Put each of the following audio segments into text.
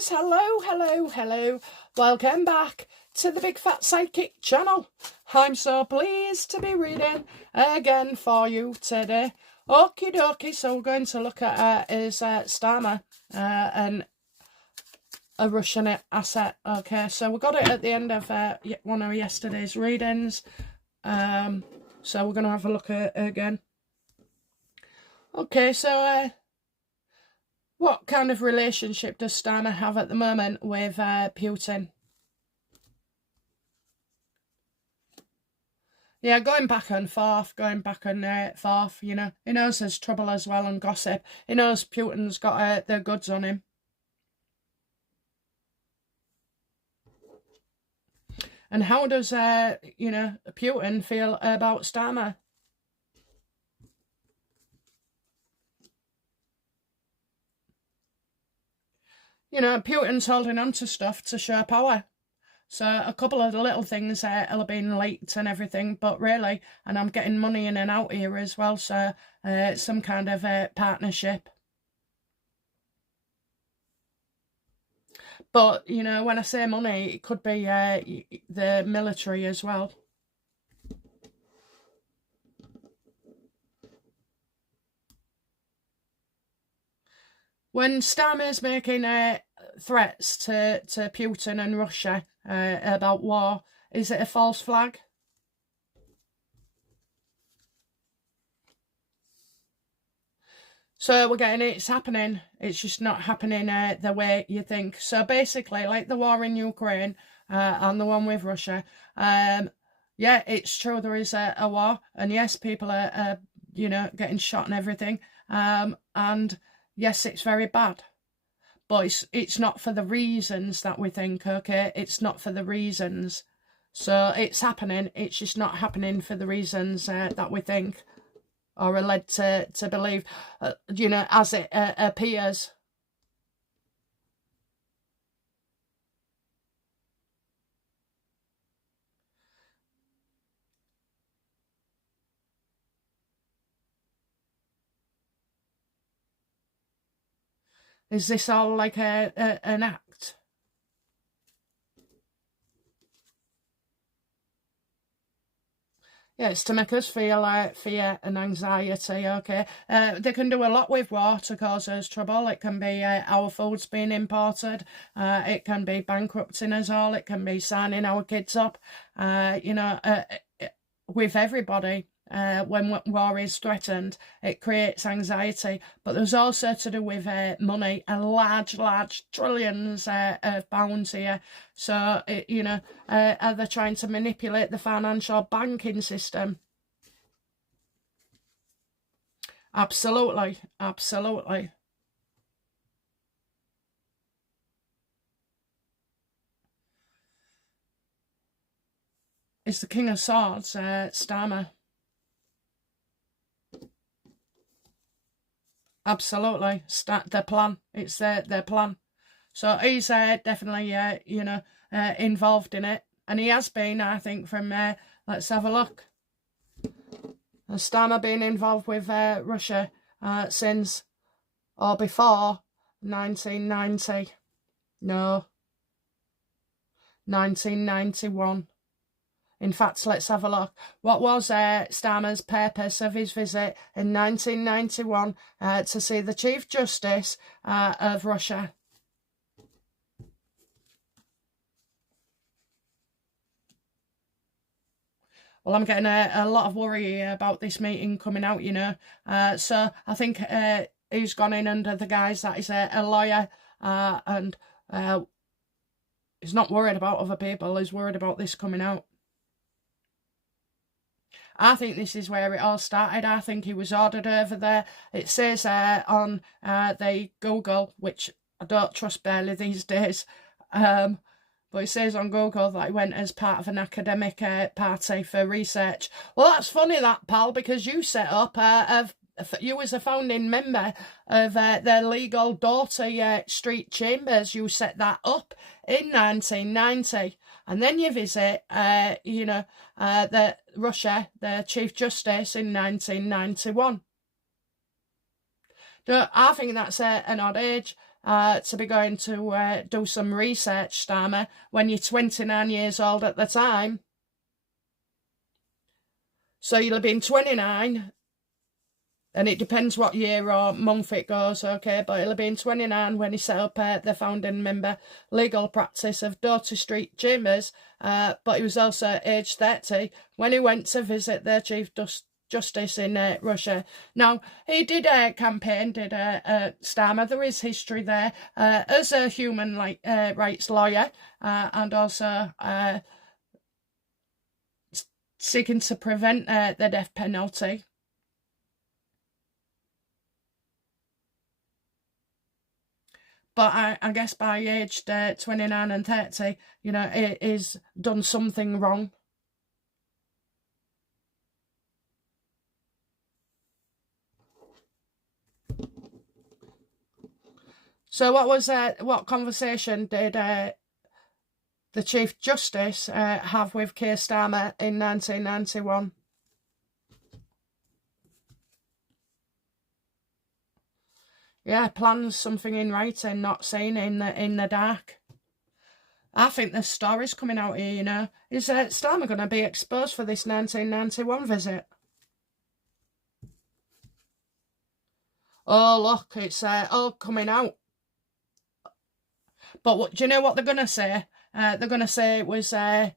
spies, hello. Welcome back to the Big Fat Psychic channel. I'm so pleased to be reading again for you today. Okie dokie, so we're going to look at is Starmer and a Russian asset. Okay, so we got it at the end of one of yesterday's readings. So we're going to have a look at it again. Okay, so what kind of relationship does Starmer have at the moment with Putin? Yeah, going back and forth, you know. He knows there's trouble as well and gossip. He knows Putin's got the goods on him. And how does, you know, Putin feel about Starmer? You know, Putin's holding on to stuff to show power. So a couple of the little things will have been leaked and everything, but really, and I'm getting money in and out here as well, so some kind of partnership. But, you know, when I say money, it could be the military as well. When Starmer's making threats to Putin and Russia about war, is it a false flag? So we're getting it's happening. It's just not happening the way you think. So basically, like the war in Ukraine and the one with Russia, yeah, it's true there is a war, and yes, people are you know, getting shot and everything, and yes, it's very bad, but it's not for the reasons that we think. Okay, it's not for the reasons. So it's happening. It's just not happening for the reasons that we think or are led to believe, you know, as it appears. Is this all like an act? Yeah, it's to make us feel like fear and anxiety, okay? They can do a lot with war to cause us trouble. It can be our food's being imported. It can be bankrupting us all. It can be signing our kids up, you know, with everybody. When war is threatened, it creates anxiety. But there's also to do with money, and large trillions of pounds here. So, you know, are they trying to manipulate the financial banking system? Absolutely. It's the King of Swords, Starmer. Absolutely. Their plan. It's their plan. So he's definitely, you know, involved in it. And he has been, I think, from, let's have a look. Starmer been involved with Russia since, or before, 1990. No. 1991. In fact, let's have a look. What was Starmer's purpose of his visit in 1991 to see the Chief Justice of Russia? Well, I'm getting a lot of worry about this meeting coming out, you know. So I think he's gone in under the guise that he's a lawyer and he's not worried about other people. He's worried about this coming out. I think this is where it all started. I think he was ordered over there. It says on the Google, which I don't trust barely these days, but it says on Google that he went as part of an academic party for research. Well, that's funny, that, pal, because you set up, you was a founding member of their legal daughter Street Chambers. You set that up in 1990. And then you visit, you know, Russia, the Chief Justice, in 1991. I think that's an odd age. to be going to do some research, Starmer, when you're 29 years old at the time. So you'll have been 29, and it depends what year or month it goes, okay, but he'll have been 29 when he set up the founding member legal practice of Doughty Street Chambers, but he was also age 30 when he went to visit the Chief Justice in Russia. Now, he did a campaign, Starmer, there is history there, as a human rights lawyer, and also seeking to prevent the death penalty. But I guess by aged 29 and 30, you know, it is done something wrong. So what conversation did the Chief Justice have with Kier Starmer in 1991? Yeah, plans, something in writing, not seen in the dark. I think the story's coming out here, you know. Is Starmer going to be exposed for this 1991 visit? Oh, look, it's all coming out. But what do you know what they're going to say? They're going to say it was to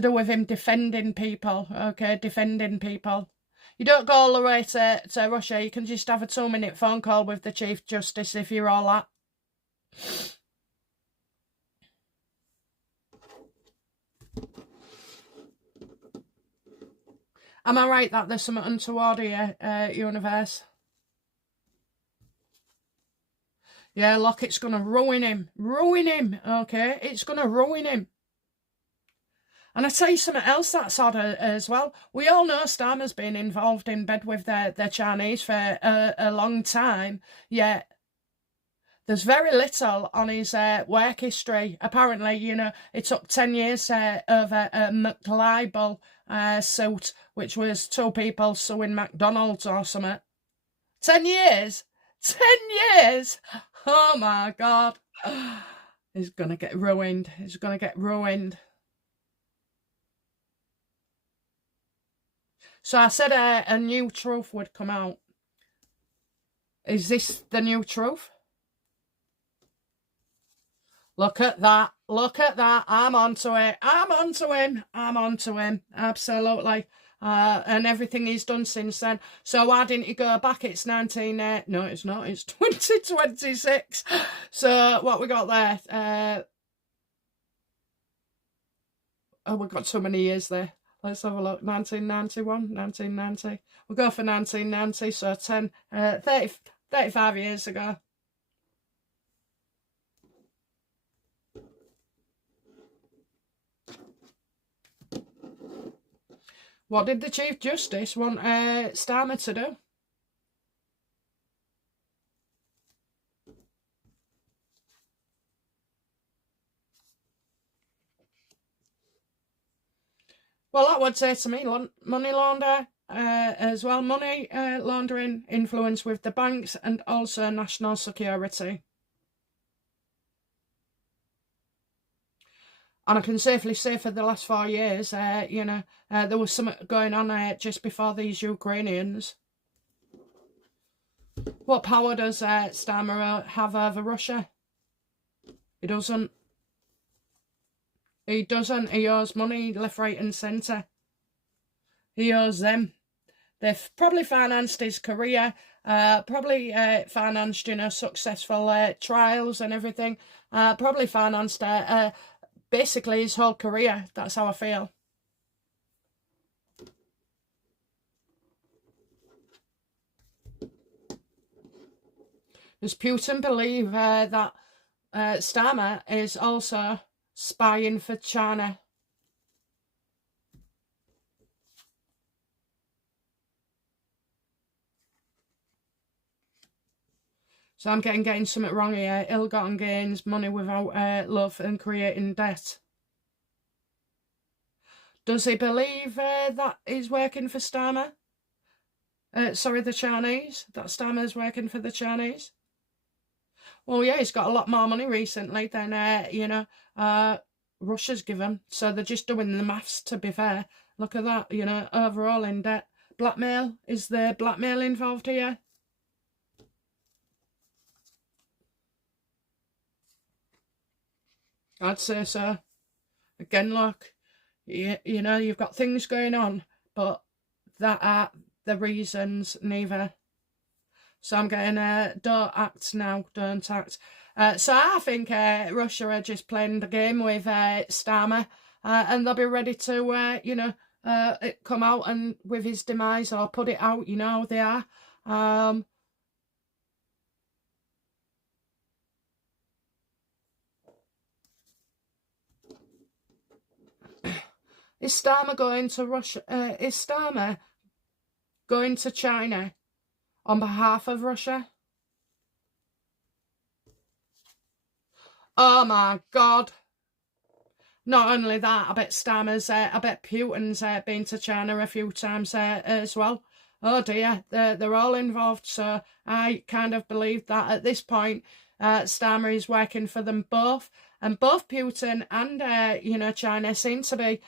do with him defending people, okay, defending people. You don't go all the way to Russia. You can just have a 2-minute phone call with the Chief Justice if you're all that. Am I right that there's something untoward here, universe? Yeah, look, it's going to ruin him. Ruin him, okay? It's going to ruin him. And I tell you something else that's odd as well. We all know Starmer's been involved in bed with the Chinese for a long time, yet there's very little on his work history. Apparently, you know, it took 10 years over a McLibel suit, which was 2 people suing McDonald's or something. 10 years? 10 years? Oh my God. He's going to get ruined. He's going to get ruined. So I said a new truth would come out. Is this the new truth? Look at that. Look at that. I'm onto it. I'm onto him. I'm onto him. Absolutely. And everything he's done since then. So why didn't he go back? It's no, it's not. It's 2026. So what we got there? Oh, we've got so many years there. Let's have a look. 1991, 1990. We'll go for 1990, so 35 years ago. What did the Chief Justice want Starmer to do? Well, that would say to me, money launder as well. Money laundering, influence with the banks, and also national security. And I can safely say for the last 4 years, you know, there was something going on just before these Ukrainians. What power does Starmer have over Russia? He doesn't. He doesn't. He owes money left, right and centre. He owes them. They've probably financed his career, probably financed, you know, successful trials and everything. Probably financed basically his whole career. That's how I feel. Does Putin believe that Starmer is also spying for China? So I'm getting something wrong here. Ill-gotten gains, money without love, and creating debt. Does he believe that he's working for Starmer? Sorry, the Chinese. That Starmer's working for the Chinese. Well, yeah, he's got a lot more money recently than, Russia's given. So they're just doing the maths, to be fair. Look at that, overall in debt. Blackmail. Is there blackmail involved here? I'd say so. Again, look, you've got things going on, but that are the reasons neither. So I'm getting don't act now, don't act. So I think Russia are just playing the game with Starmer, and they'll be ready to, come out and with his demise or put it out. You know they are. Is Starmer going to Russia? Is Starmer going to China on behalf of Russia? Oh my God. Not only that, I bet I bet Putin's been to China a few times as well. Oh dear, they're all involved. So I kind of believe that at this point, Starmer is working for them both. And both Putin and, China seem to be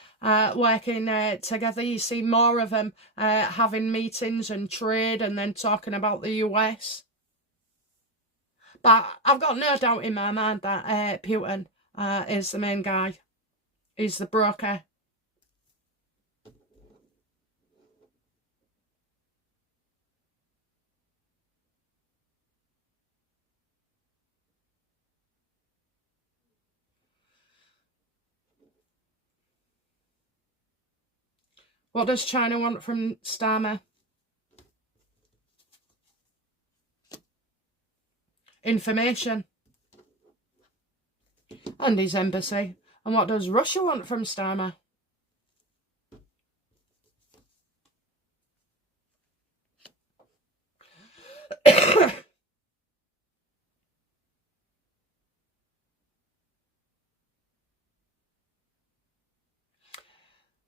working together. You see more of them having meetings and trade and then talking about the US. But I've got no doubt in my mind that Putin is the main guy. He's the broker. What does China want from Starmer? Information. And his embassy. And what does Russia want from Starmer?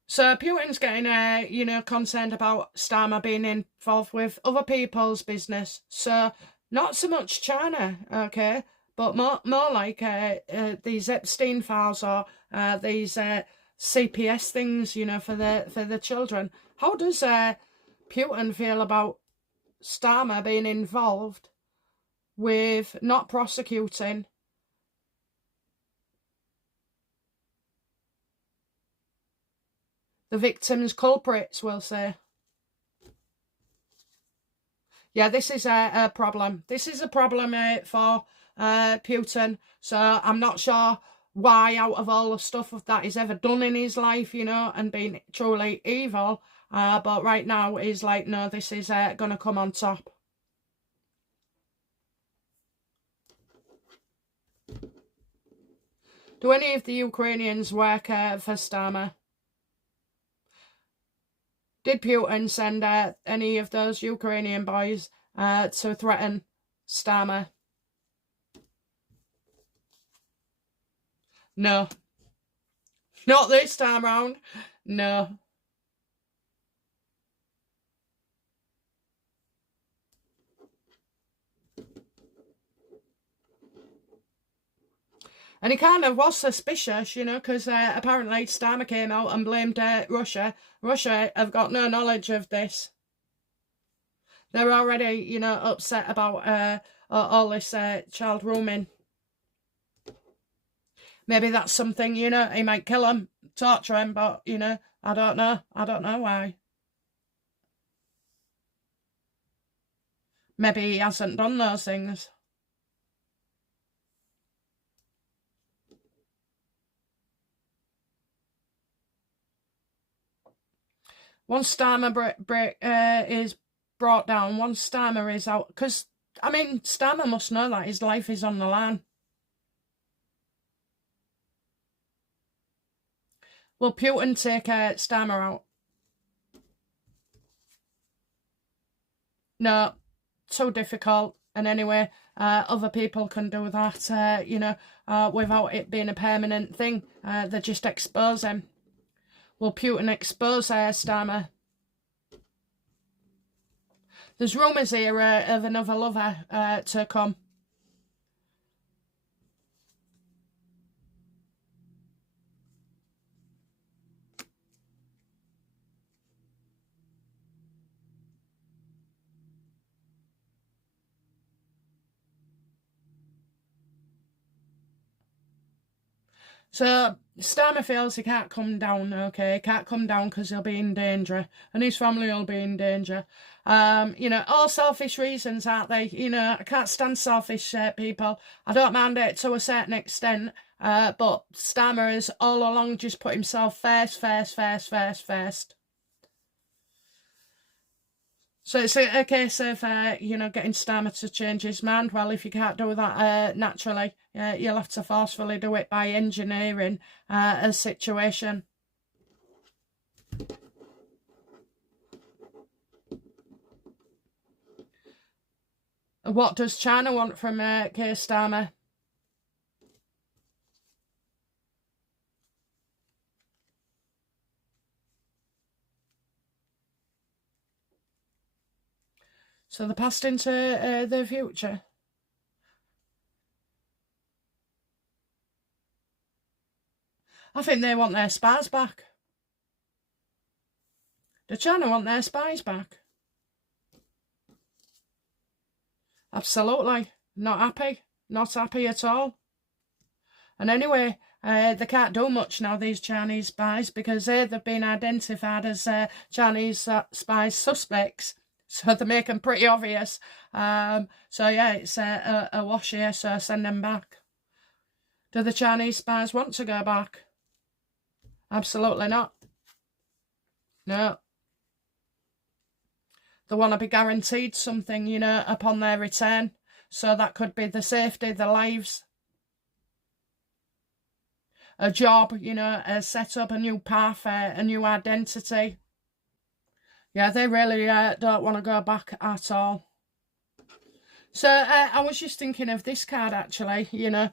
So Putin's getting, concerned about Starmer being involved with other people's business. So not so much China, okay, but more like these Epstein files or these CPS things, for the children. How does Putin feel about Starmer being involved with not prosecuting the victims' culprits, we'll say? Yeah, this is a problem. This is a problem for Putin. So I'm not sure why, out of all the stuff that he's ever done in his life, and been truly evil, but right now he's like, no, this is going to come on top. Do any of the Ukrainians work for Starmer? Did Putin send any of those Ukrainian boys to threaten Starmer? No. Not this time round. No. And he kind of was suspicious, because apparently Starmer came out and blamed Russia. Russia have got no knowledge of this. They're already, upset about all this child rooming. Maybe that's something, he might kill him, torture him, but, I don't know. I don't know why. Maybe he hasn't done those things. Once Starmer is brought down, once Starmer is out, because, Starmer must know that his life is on the line. Will Putin take Starmer out? No, too difficult. And anyway, other people can do that, without it being a permanent thing. They just expose him. Will Putin expose Starmer? There's rumours here of another lover to come. So Starmer feels he can't come down, okay? He can't come down because he'll be in danger and his family will be in danger. You know, all selfish reasons, aren't they? You know, I can't stand selfish people. I don't mind it to a certain extent, but Starmer has all along just put himself first. So it's a case of, you know, getting Starmer to change his mind. Well, if you can't do that naturally, you'll have to forcefully do it by engineering a situation. What does China want from Keir Starmer? So the past into the future. I think they want their spies back. Do China want their spies back? Absolutely. Not happy. Not happy at all. And anyway, they can't do much now, these Chinese spies, because they've been identified as Chinese spies suspects. So they make them pretty obvious. So yeah, it's a wash here, so send them back. Do the Chinese spies want to go back? Absolutely not. No. They want to be guaranteed something, you know, upon their return. So that could be the safety, the lives, a job, you know, set up a new path, a new identity. Yeah, they really don't want to go back at all. So I was just thinking of this card, actually, you know,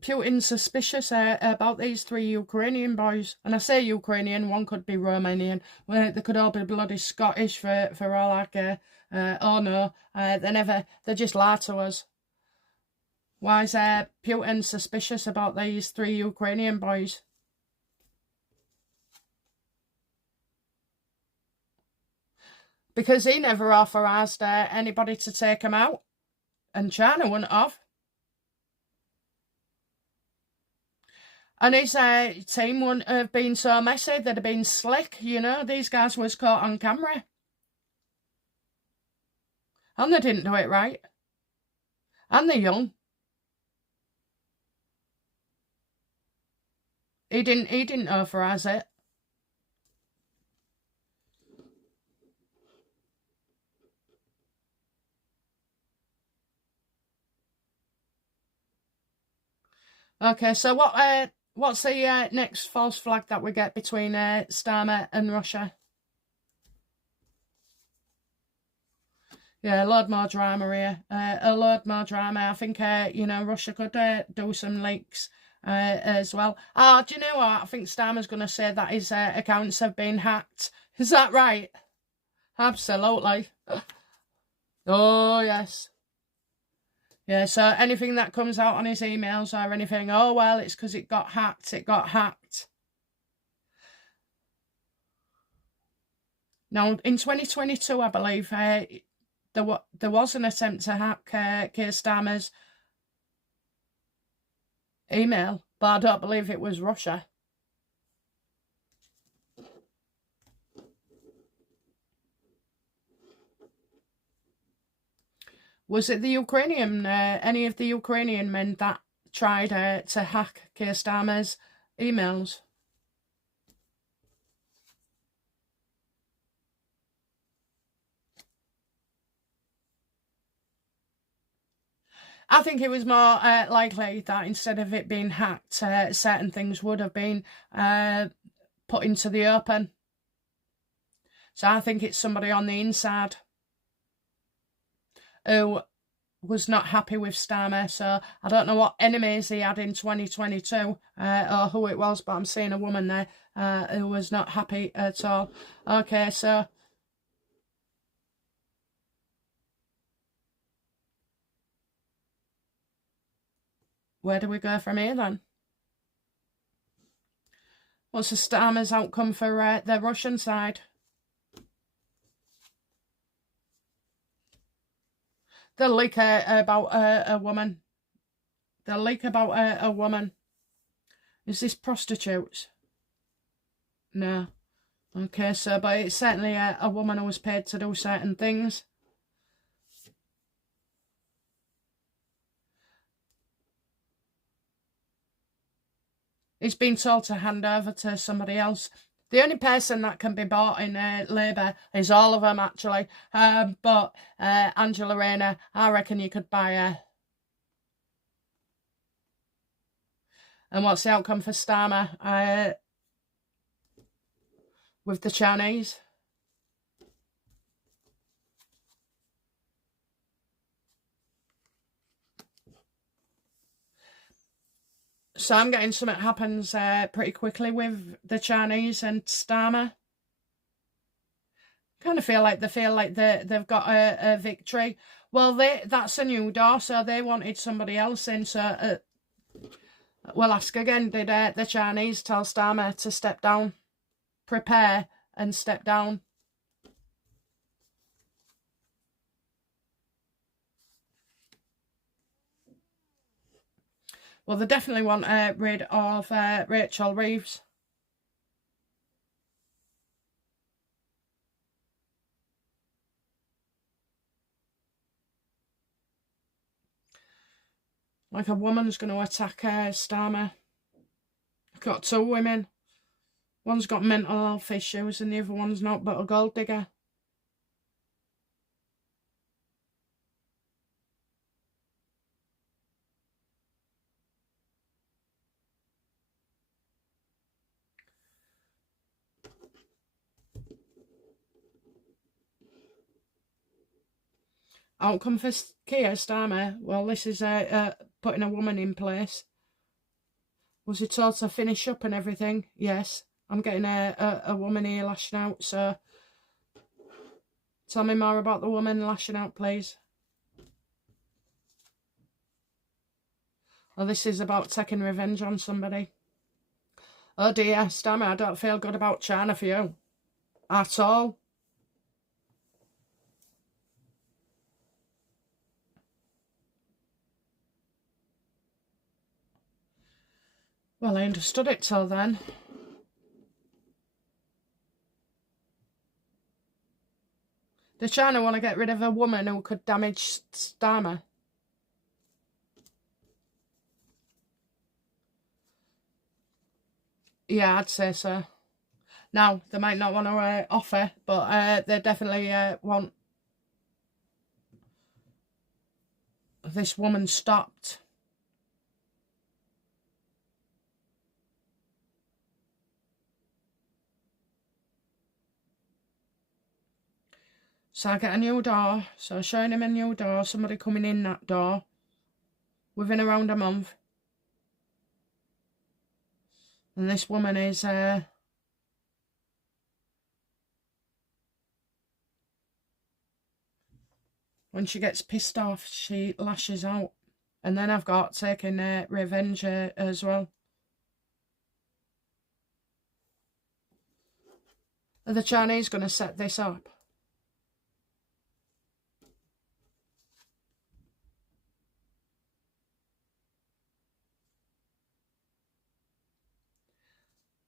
Putin's suspicious about these 3 Ukrainian boys. And I say Ukrainian, one could be Romanian. Well, they could all be bloody Scottish for all I care. Oh no, they just lie to us. Why is Putin suspicious about these 3 Ukrainian boys? Because he never authorised anybody to take them out. And China wouldn't have. And his team wouldn't have been so messy. They'd have been slick, you know. These guys was caught on camera. And they didn't do it right. And they're young. He didn't authorise it. Okay, so what's the next false flag that we get between Starmer and Russia? Yeah, a lot more drama here. A lot more drama. I think, you know, Russia could do some leaks as well. Oh, do you know what? I think Starmer's going to say that his accounts have been hacked. Is that right? Absolutely. Oh, yes. Yeah, so anything that comes out on his emails or anything, oh, well, it's because it got hacked. It got hacked. Now, in 2022, I believe, there was an attempt to hack Keir Starmer's email, but I don't believe it was Russia. Was it the Ukrainian, any of the Ukrainian men that tried to hack Keir Starmer's emails? I think it was more likely that instead of it being hacked, certain things would have been put into the open. So I think it's somebody on the inside who was not happy with Starmer. So I don't know what enemies he had in 2022 or who it was, but I'm seeing a woman there who was not happy at all. Okay, so where do we go from here then? What's the Starmer's outcome for the Russian side? They'll leak about a woman. They'll leak about a woman. Is this prostitutes? No. Okay, so, but it's certainly a woman who was paid to do certain things. He's been told to hand over to somebody else. The only person that can be bought in Labour is all of them, actually. But Angela Rayner, I reckon you could buy her. And what's the outcome for Starmer? With the Chinese? So I'm getting something happens pretty quickly with the Chinese and Starmer. Kind of feel like they've got a victory. Well, that's a new door, so they wanted somebody else in. So we'll ask again, did the Chinese tell Starmer to step down? Prepare and step down. Well, they definitely want rid of Rachel Reeves. Like a woman's going to attack Starmer. I've got two women. One's got mental health issues and the other one's not, but a gold digger. Outcome for Kier Starmer. Well, this is putting a woman in place. Was he told to finish up and everything? Yes. I'm getting a woman here lashing out, so tell me more about the woman lashing out, please. Oh, this is about taking revenge on somebody. Oh dear, Starmer, I don't feel good about China for you. At all. Well, I understood it till then. Does China want to get rid of a woman who could damage Starmer? Yeah, I'd say so. Now, they might not want to offer, but they definitely want this woman stopped. So I get a new door. So showing him a new door, somebody coming in that door within around a month. And this woman is when she gets pissed off, she lashes out. And then I've got taking revenge as well. Are the Chinese going to set this up?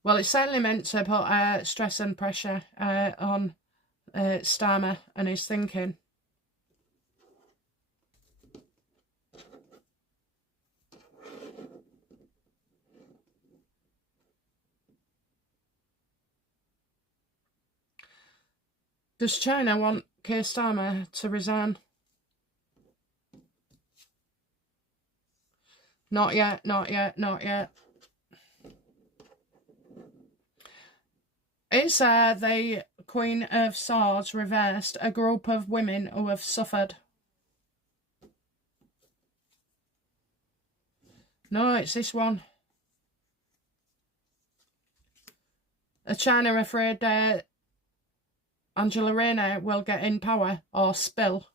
Well, it's certainly meant to put stress and pressure on Starmer and his thinking. Does China want Keir Starmer to resign? Not yet, not yet, not yet. Is the Queen of Swords reversed a group of women who have suffered? No, it's this one. Are China afraid Angela Rayner will get in power or spill?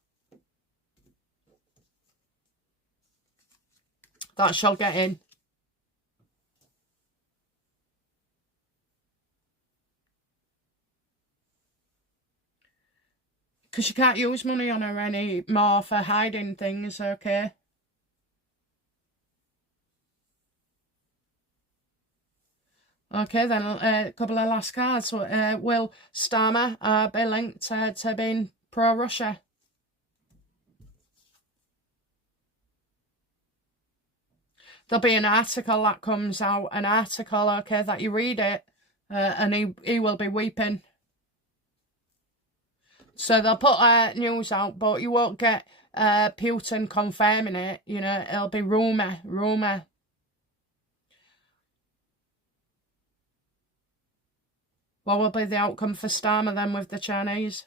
that shall get in. Because you can't use money on her anymore for hiding things, okay? Okay, then a couple of last cards. Will Starmer be linked to being pro-Russia? There'll be an article that comes out, okay, that you read it, and he will be weeping. So they'll put news out, but you won't get Putin confirming it, you know, it'll be rumour. What will be the outcome for Starmer then with the Chinese?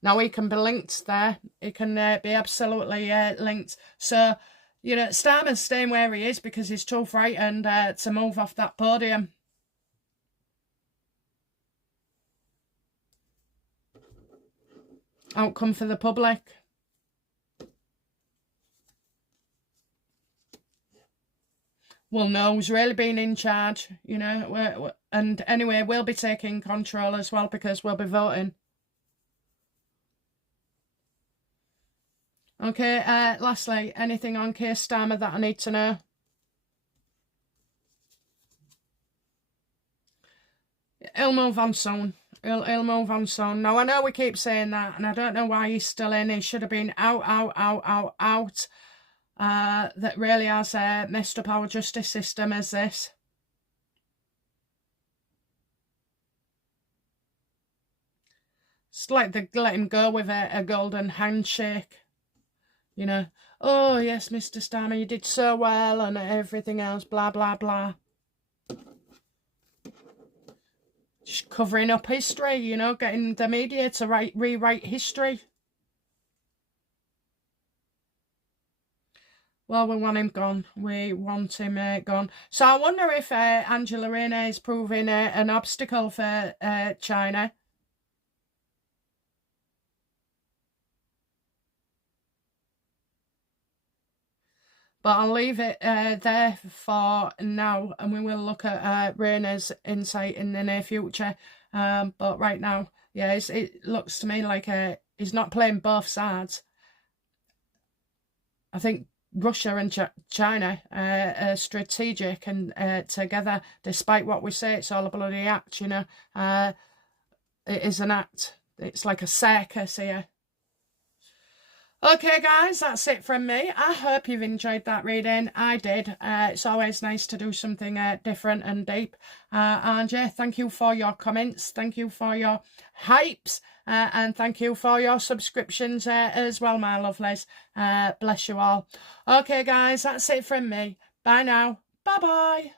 Now he can be linked there. He can be absolutely linked. So, you know, Starmer's staying where he is because he's too frightened to move off that podium. Outcome for the public. Well, no, who's really been in charge, you know, and anyway, we'll be taking control as well because we'll be voting. Okay, lastly, anything on Kier Starmer that I need to know? He'll move on soon. He'll move on soon. Now, I know we keep saying that, and I don't know why he's still in. He should have been out. That really has messed up our justice system as this. It's like they let him go with a golden handshake. You know, oh yes, Mr. Starmer, you did so well and everything else, blah, blah, blah. Just covering up history, you know, getting the media to rewrite history. Well, we want him gone. We want him gone. So I wonder if Angela Rayner is proving an obstacle for China. But I'll leave it there for now, and we will look at Rayner's insight in the near future. But right now, yeah, it looks to me like he's not playing both sides. I think Russia and China are strategic and together, despite what we say, it's all a bloody act, you know. It is an act. It's like a circus here. Okay, guys, that's it from me. I hope you've enjoyed that reading. I did. It's always nice to do something different and deep. And yeah, thank you for your comments. Thank you for your hypes. And thank you for your subscriptions as well, my lovelies. Bless you all. Okay, guys, that's it from me. Bye now. Bye-bye.